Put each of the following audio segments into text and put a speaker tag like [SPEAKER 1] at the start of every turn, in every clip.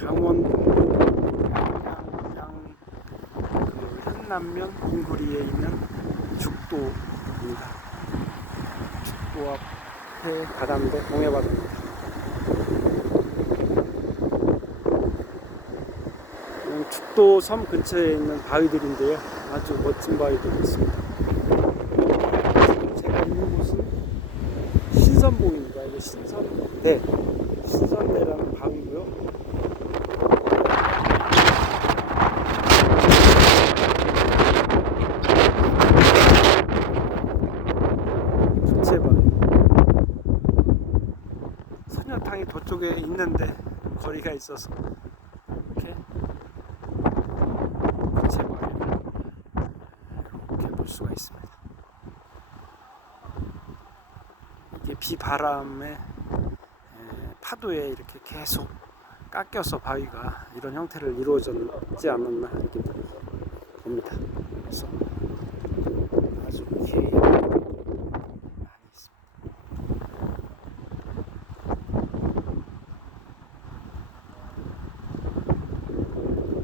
[SPEAKER 1] 강원 북부 양양 그 한남면 공구리에 있는 죽도입니다. 죽도 앞에 바람도 공해받습니다. 죽도 섬 근처에 있는 바위들인데요. 아주 멋진 바위들이 있습니다. 제가 있는 곳은 신선봉입니다. 이게 신선대, 신선대라는 바위고요. 선녀탕이 저쪽에 있는데 거리가 있어서 이렇게 두채바위를 이렇게 볼 수가 있습니다. 이게 비바람에 에, 파도에 이렇게 계속 깎여서 바위가 이런 형태를 이루어졌지 않았나 이렇게 봅니다. 그래서 아주 계획이 많이 있습니다.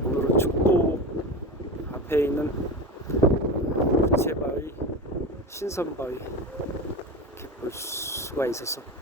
[SPEAKER 1] 오늘은 죽도 앞에 있는 부채바위, 신선바위 이렇게 볼 수가 여러분들한테